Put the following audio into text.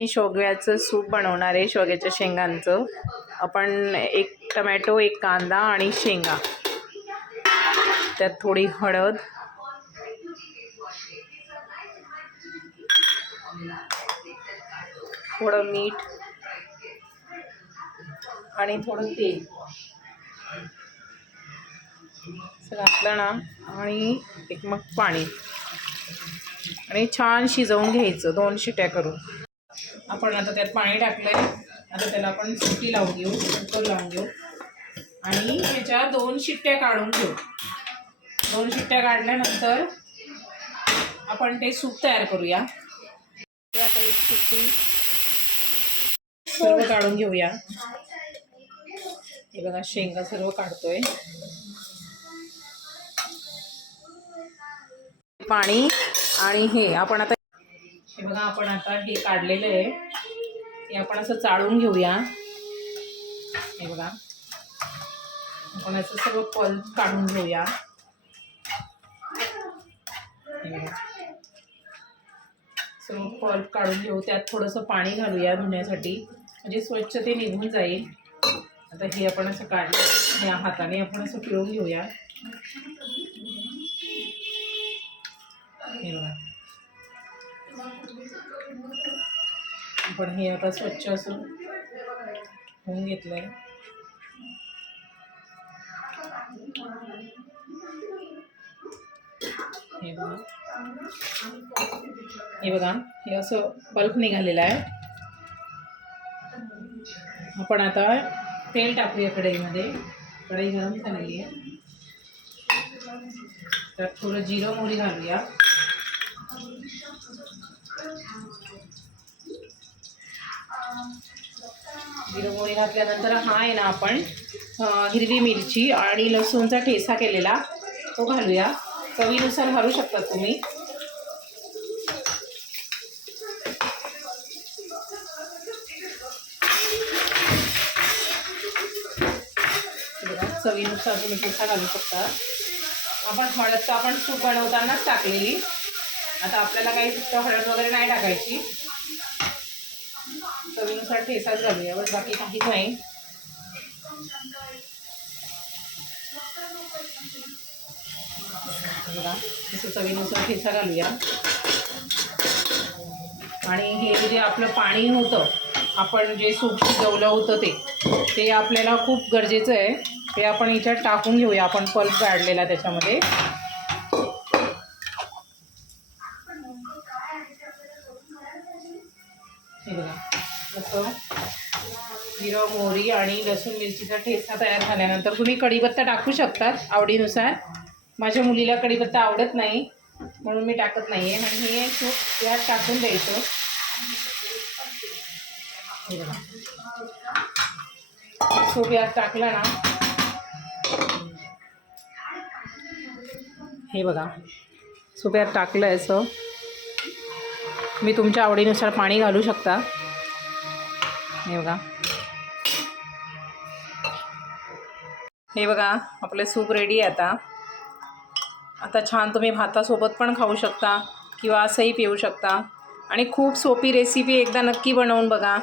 मी शेवग्याचं soup बनवणार आहे, शेवग्याच्या शेंगांचं. आपण एक टमॅटो, एक कांदा आणि शेंगा, त्यात थोडी हळद, थोडं मीठ आणि थोडं तेल घातलं ना, आणि एक मग पाणी, आणि छान शिजवून घ्यायचं 2 शिट्या करून. आपण आता त्यात पाणी टाकलंय. आता त्याला आपण शिट्टी लावून घेऊ, कुकर लावून घेऊ आणि ह्याच्या 2 शिट्ट्या काढून घेऊ. 2 शिट्ट्या काढल्यानंतर आपण ते सूप तयार करूया. आता एक शिट्टी सर्व काढून घेऊया. हे बघा, शेंगा सर्व काढतोय. पाणी आणि हे आपण आता, हे बघा, आपण आता हे काढलेलं आहे, हे आपण असं चाळून घेऊया. हे बघा, आपण असं सर्व पल्प काढून घेऊया. हे बघा, सर्व पल्प काढून घेऊ. त्यात थोडंसं पाणी घालूया धुण्यासाठी, म्हणजे स्वच्छ ते निघून जाईल. आता हे आपण असं काढलं, या हाताने आपण असं पिळून घेऊया. हे बघा, आपण हे आता स्वच्छ असं होऊन घेतलंय. हे बघा, हे असं पल्प निघालेलं आहे. आपण आता तेल टाकूया कढईमध्ये. कढई गरम झालेली आहे, त्यात थोडं जिरं मोहरी घालूया. जिरं मोहरी घातल्यानंतर हा आहे ना, आपण हिरवी मिरची आणि लसूणचा ठेचा केलेला तो घालूया. चवीनुसार घालू शकता तुम्ही. चवीनुसार तुम्ही ठेचा घालू शकता. आपण हळद तर आपण सूप बनवतानाच टाकलेली. आता आपल्याला काही हळद वगैरे नाही टाकायची. चवीनुसार ठेचाच घालूया, बस, बाकी काहीच नाही. बघा, तसं चवीनुसार ठेचा घालूया. आणि हे जे आपलं पाणी होतं, आपण जे सूप शिजवलं होतं ते आपल्याला खूप गरजेचं आहे. ते आपण याच्यात टाकून घेऊया. आपण पल्प काढलेला त्याच्यामध्ये. हे बघा, असं जिरं मोहरी आणि लसूण मिरचीचा ठेचा तयार झाल्यानंतर तुम्ही कढीपत्ता टाकू शकतात आवडीनुसार. माझ्या मुलीला कढीपत्ता आवडत नाही म्हणून मी टाकत नाही आहे. आणि हे सूप यात टाकून द्यायचं. हे बघा, सूप यात टाकला ना, हे बघा, सूप यात टाकलं आहे. असं मी तुमच्या आवडीनुसार पाणी घालू शकता. हे बघा, हे बघा, आपलं सूप रेडी आहे. आता छान तुम्ही भातासोबत पण खाऊ शकता किंवा असंही पिऊ शकता. आणि खूप सोपी रेसिपी, एकदा नक्की बनवून बघा.